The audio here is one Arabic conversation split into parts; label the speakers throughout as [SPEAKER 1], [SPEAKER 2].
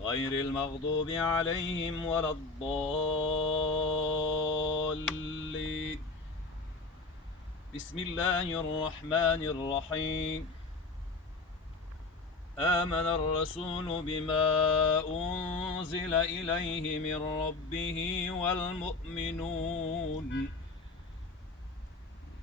[SPEAKER 1] غير المغضوب عليهم ولا الضالين. بسم الله الرحمن الرحيم. آمن الرسول بما أنزل إليه من ربه والمؤمنون.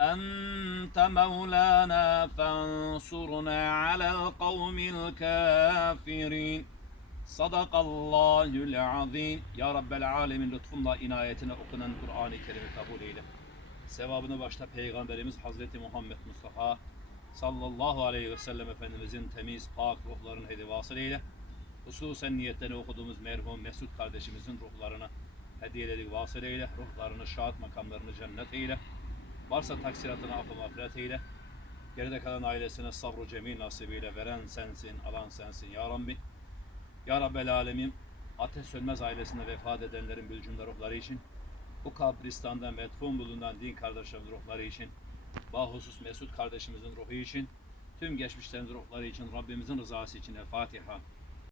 [SPEAKER 1] أنت مولانا فانصرنا على القوم الكافرين صدق الله العظيم
[SPEAKER 2] Ya Rabbel Alemin lütfunla inayetine okunan Kur'an-ı Kerim'i kabul eyle. Sevabını başta Peygamberimiz Hazreti Muhammed Mustafa sallallahu aleyhi ve sellem Efendimizin temiz, pak ruhlarını hedi vasıl eyle. Hususen niyetleri okuduğumuz merhum Mesut kardeşimizin ruhlarını hediyeleri vasıl eyle. Ruhlarını şahat makamlarını cennet eyle. Varsa taksiratını affı mağfiret eyle. Geride kalan ailesine sabru cemil nasibiyle veren sensin, alan sensin ya Rabbi. Ya Rabbel Alemin ateş sönmez ailesine vefat edenlerin bülcümde ruhları için, bu kabristanda metfun bulunan din kardeşlerimizin ruhları için, bahusus Mesut kardeşimizin ruhu için, tüm geçmişlerin ruhları için, Rabbimizin rızası için El Fatiha.